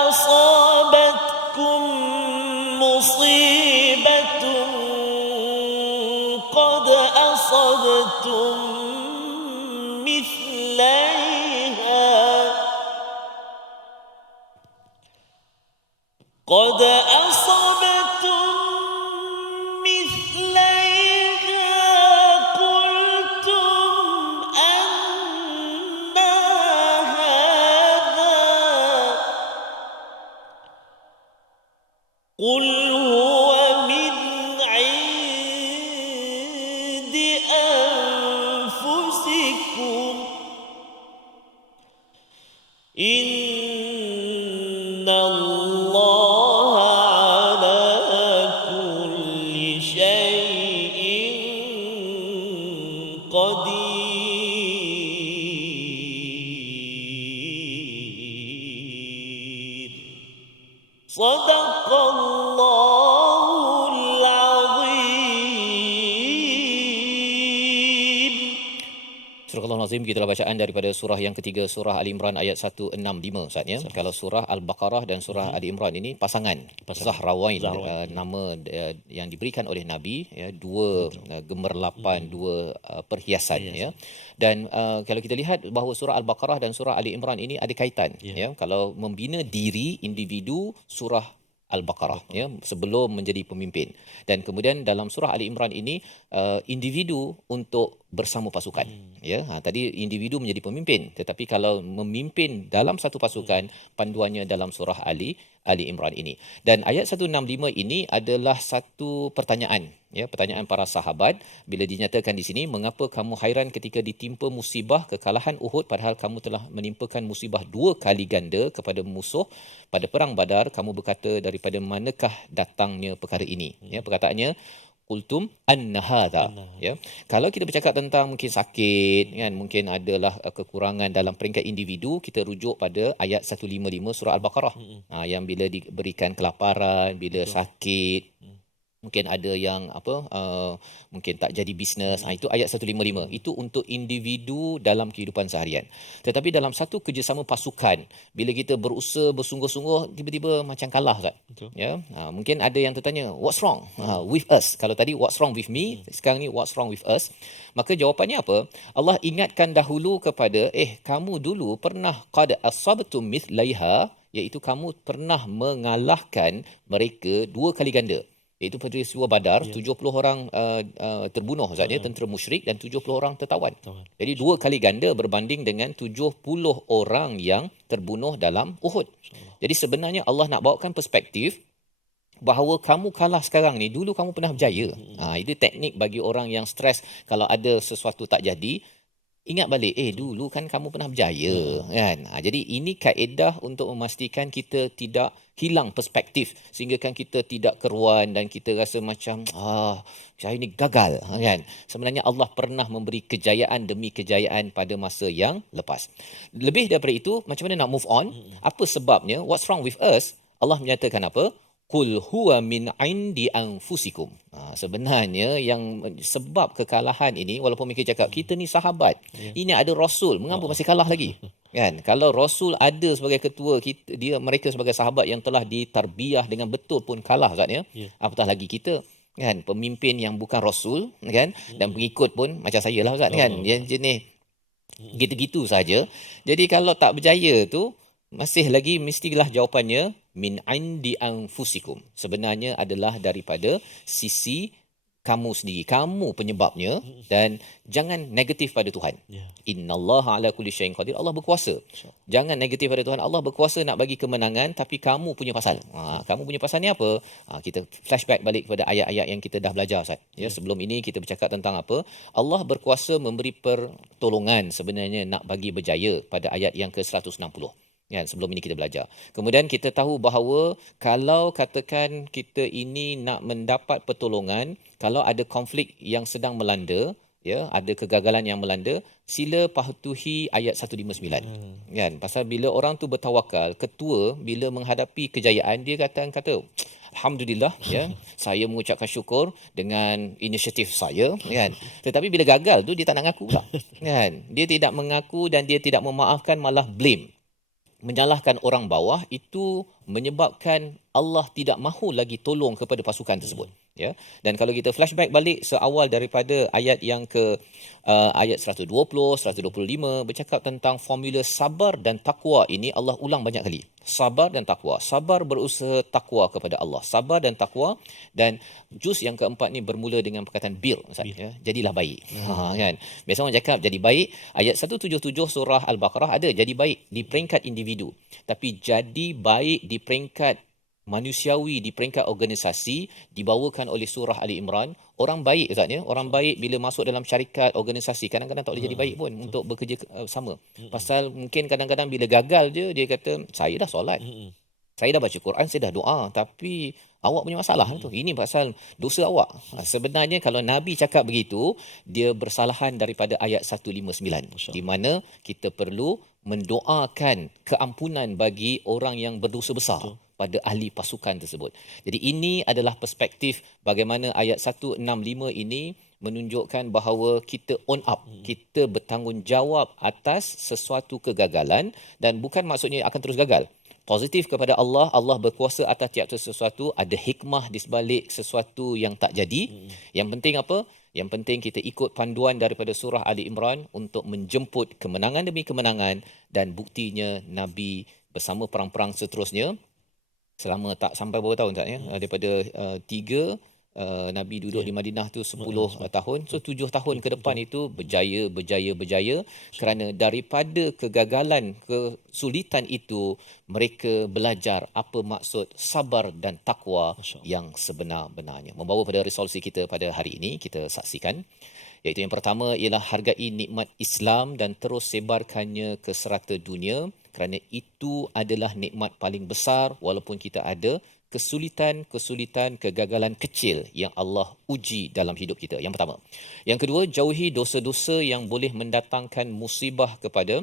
أصابتكم مصيبة قد أصبتم قل هو من عند أنفسكم إن الله على كل شيء قدير صدق الله العظيم. Surah Al-Azim, kita bacaan daripada surah yang ketiga, surah Ali Imran ayat 165 Ustaz ya. Kalau surah Al-Baqarah dan surah Ali Imran ini pasangan. Zahrawain, nama yang diberikan oleh Nabi ya, dua gemerlapan, dua perhiasan ya. Dan kalau kita lihat bahawa surah Al-Baqarah dan surah Ali Imran ini ada kaitan ya. Kalau membina diri individu, surah Al-Baqarah ya, sebelum menjadi pemimpin. Dan kemudian dalam surah Ali Imran ini individu untuk bersama pasukan ya. Tadi individu menjadi pemimpin, tetapi kalau memimpin dalam satu pasukan, panduannya dalam surah Ali Imran ini. Dan ayat 165 ini adalah satu pertanyaan ya, pertanyaan para sahabat bila dinyatakan di sini, mengapa kamu hairan ketika ditimpa musibah kekalahan Uhud padahal kamu telah menimpakan musibah 2 kali ganda kepada musuh pada perang Badar, kamu berkata daripada manakah datangnya perkara ini ya. Perkataannya qultum anna hadha ya. Kalau kita bercakap tentang mungkin sakit kan, mungkin adalah kekurangan dalam peringkat individu, kita rujuk pada ayat 155 surah Al-Baqarah yang bila diberikan kelaparan, bila sakit, mungkin ada yang mungkin tak jadi bisnes, itu ayat 155. Itu untuk individu dalam kehidupan seharian. Tetapi dalam satu kerjasama pasukan, bila kita berusaha bersungguh-sungguh, tiba-tiba macam kalah Ustaz. Ya, mungkin ada yang tertanya, what's wrong with us? Kalau tadi what's wrong with me, sekarang ni what's wrong with us? Maka jawapannya apa? Allah ingatkan dahulu kepada kamu dulu pernah qad asabtum mithlaiha, iaitu kamu pernah mengalahkan mereka 2 kali ganda. Iaitu pada peristiwa Badar, 70 orang terbunuh Ustaz ya, tentera musyrik, dan 70 orang tertawan. Jadi 2 kali ganda berbanding dengan 70 orang yang terbunuh dalam Uhud. Jadi sebenarnya Allah nak bawakan perspektif bahawa kamu kalah sekarang ni, dulu kamu pernah berjaya. Itu teknik bagi orang yang stres kalau ada sesuatu tak jadi. Ingat balik, dulu kan kamu pernah berjaya kan. Jadi ini kaedah untuk memastikan kita tidak hilang perspektif, sehingga kan kita tidak keruan dan kita rasa macam saya ni gagal kan. Sebenarnya Allah pernah memberi kejayaan demi kejayaan pada masa yang lepas. Lebih daripada itu, macam mana nak move on? Apa sebabnya? What's wrong with us? Allah menyatakan apa? Qul huwa min indi anfusikum. Sebenarnya yang sebab kekalahan ini, walaupun mereka cakap kita ni sahabat, ini ada Rasul, mengapa masih kalah lagi? Kan? Kalau Rasul ada sebagai ketua, mereka sebagai sahabat yang telah ditarbiah dengan betul pun kalah Ustaz ya. Apatah lagi kita kan, pemimpin yang bukan Rasul kan, dan pengikut pun macam saya lah Ustaz kan, yang jenis gitu-gitu saja. Jadi kalau tak berjaya tu, masih lagi mestilah jawapannya min indi anfusikum. Sebenarnya adalah daripada sisi kamu sendiri. Kamu penyebabnya, dan jangan negatif pada Tuhan. Innallaha ala kulli syai'in qadir. Allah berkuasa. Jangan negatif pada Tuhan. Allah berkuasa nak bagi kemenangan, tapi kamu punya pasal. Kamu punya pasal ni apa? Kita flashback balik kepada ayat-ayat yang kita dah belajar Ustaz. Ya, sebelum ini kita bercakap tentang apa? Allah berkuasa memberi pertolongan sebenarnya nak bagi berjaya pada ayat yang ke-160. Kan, sebelum ini kita belajar. Kemudian kita tahu bahawa kalau katakan kita ini nak mendapat pertolongan, kalau ada konflik yang sedang melanda, ya, ada kegagalan yang melanda, sila patuhi ayat 159. Kan, pasal bila orang tu bertawakal, ketua bila menghadapi kejayaan, dia kata alhamdulillah ya, saya mengucapkan syukur dengan inisiatif saya kan. Tetapi bila gagal tu dia tak nak ngaku pula. Kan? Dia tidak mengaku dan dia tidak memaafkan, malah blame. Menyalahkan orang bawah, itu menyebabkan Allah tidak mahu lagi tolong kepada pasukan tersebut ya. Dan kalau kita flashback balik seawal daripada ayat yang ke ayat 120, 125 bercakap tentang formula sabar dan takwa ini, Allah ulang banyak kali. Sabar dan takwa. Sabar berusaha takwa kepada Allah. Sabar dan takwa. Dan juz yang keempat ni bermula dengan perkataan bir ya. Jadilah baik. Kan. Biasa orang cakap jadi baik. Ayat 177 surah Al-Baqarah ada jadi baik di peringkat individu. Tapi jadi baik di peringkat manusiawi, di peringkat organisasi, dibawakan oleh surah Ali Imran. Orang baik Ustaz ya, orang baik bila masuk dalam syarikat, organisasi, kadang-kadang tak boleh jadi baik pun untuk bekerja sama. Pasal mungkin kadang-kadang bila gagal je, dia kata saya dah solat, saya dah baca Quran, saya dah doa, tapi awak punya masalah tu. Ini pasal dosa awak. Sebenarnya kalau Nabi cakap begitu, dia bersalahan daripada ayat 159, di mana kita perlu mendoakan keampunan bagi orang yang berdosa besar pada ahli pasukan tersebut. Jadi ini adalah perspektif bagaimana ayat 165 ini menunjukkan bahawa kita on up, kita bertanggungjawab atas sesuatu kegagalan, dan bukan maksudnya akan terus gagal. Positif kepada Allah, Allah berkuasa atas tiap sesuatu, ada hikmah di sebalik sesuatu yang tak jadi. Yang penting apa? Yang penting kita ikut panduan daripada surah Ali Imran untuk menjemput kemenangan demi kemenangan, dan buktinya Nabi bersama perang-perang seterusnya selama tak sampai berapa tahun tak ya? Daripada 3 Nabi duduk di Madinah tu 10 tahun. So 7 tahun ke depan itu berjaya kerana daripada kegagalan, kesulitan itu mereka belajar apa maksud sabar dan takwa yang sebenar-benarnya. Membawa pada resolusi kita pada hari ini, kita saksikan, iaitu yang pertama ialah hargai nikmat Islam dan terus sebarkannya ke serata dunia, kerana itu adalah nikmat paling besar walaupun kita ada kesulitan, kegagalan kecil yang Allah uji dalam hidup kita. Yang pertama. Yang kedua, jauhi dosa-dosa yang boleh mendatangkan musibah kepada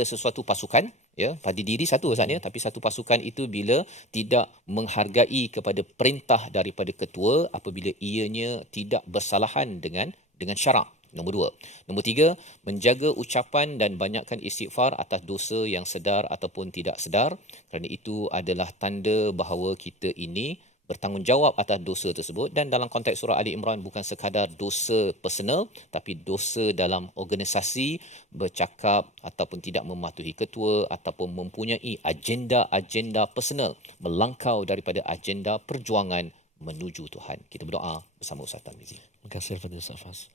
sesuatu pasukan, ya, pada diri satu sahaja, tapi satu pasukan itu bila tidak menghargai kepada perintah daripada ketua apabila ianya tidak bersalahan dengan syarak. Nombor 2. Nombor 3, menjaga ucapan dan banyakkan istighfar atas dosa yang sedar ataupun tidak sedar, kerana itu adalah tanda bahawa kita ini bertanggungjawab atas dosa tersebut. Dan dalam konteks surah Ali Imran, bukan sekadar dosa personal, tapi dosa dalam organisasi, bercakap ataupun tidak mematuhi ketua ataupun mempunyai agenda personal melangkau daripada agenda perjuangan menuju Tuhan. Kita berdoa bersama Ustaz Tarmizi. Terima kasih kepada Ustaz Fas.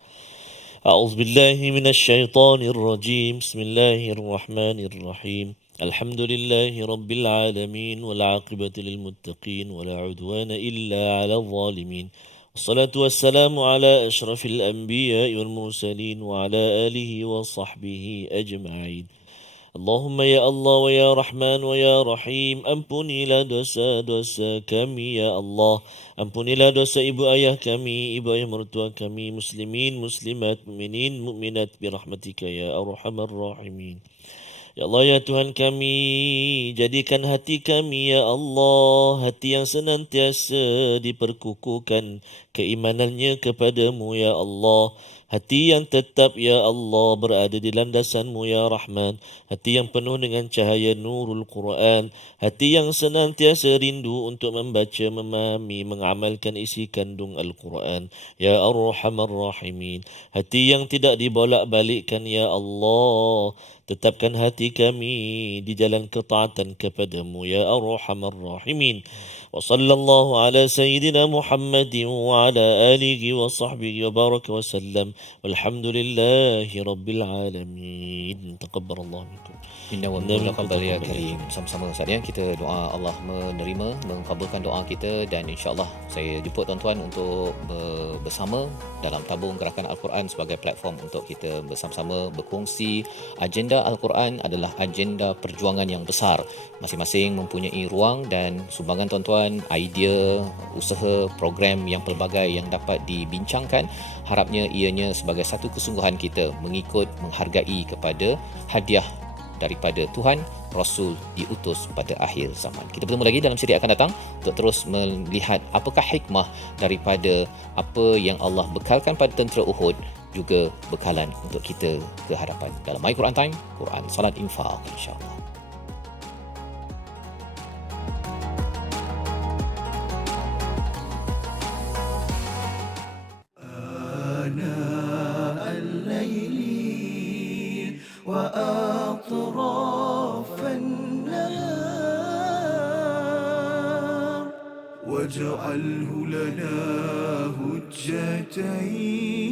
أعوذ بالله من الشيطان الرجيم بسم الله الرحمن الرحيم الحمد لله رب العالمين والعاقبة للمتقين ولا عدوان إلا على الظالمين والصلاة والسلام على أشرف الأنبياء والمرسلين وعلى آله وصحبه أجمعين اللهم يا الله ويا رحمن ويا رحيم ampunilah dosa-dosa kami ya Allah, ampunilah dosa ibu ayah kami, ibu ayah mertua kami, muslimin, muslimat, mukminin, mukminat birahmatika ya arhamar rahimin. Ya Allah ya Tuhan kami, jadikan hati kami ya Allah hati yang senantiasa diperkukuhkan keimanannya kepadamu ya Allah. Hati yang tetap ya Allah berada di landasan-Mu ya Rahman. Hati yang penuh dengan cahaya nurul Quran. Hati yang senantiasa rindu untuk membaca, memahami, mengamalkan isi kandung Al-Quran. Ya Ar-Rahman Rahimin. Hati yang tidak dibolak-balikkan ya Allah. Tetapkan hati kami di jalan ketaatan kepadamu ya Ar-Rahman Rahimin. Wa sallallahu ala sayyidina Muhammadin wa ala alihi wa sahbihi wa baraka wa sallam. Walhamdulillahi rabbil alamin. Taqabbalallahu minkum. Inna wa taqabbal ya karim. Sama-sama Ustaz ya, kita doa Allah menerima, mengabulkan doa kita, dan insya-Allah saya jemput tuan-tuan untuk bersama dalam tabung gerakan Al-Quran sebagai platform untuk kita bersama-sama berkongsi. Agenda Al-Quran adalah agenda perjuangan yang besar. Masing-masing mempunyai ruang dan sumbangan tuan-tuan, idea, usaha, program yang pelbagai yang dapat dibincangkan. Harapnya ianya sebagai satu kesungguhan kita mengikut, menghargai kepada hadiah daripada Tuhan, Rasul diutus pada akhir zaman. Kita bertemu lagi dalam siri akan datang untuk terus melihat apakah hikmah daripada apa yang Allah bekalkan pada tentera Uhud, juga bekalan untuk kita ke hadapan. Dalam My Quran Time, Quran Salat Infaq, insya-Allah. وأطراف النهار واجعله لنا هجتين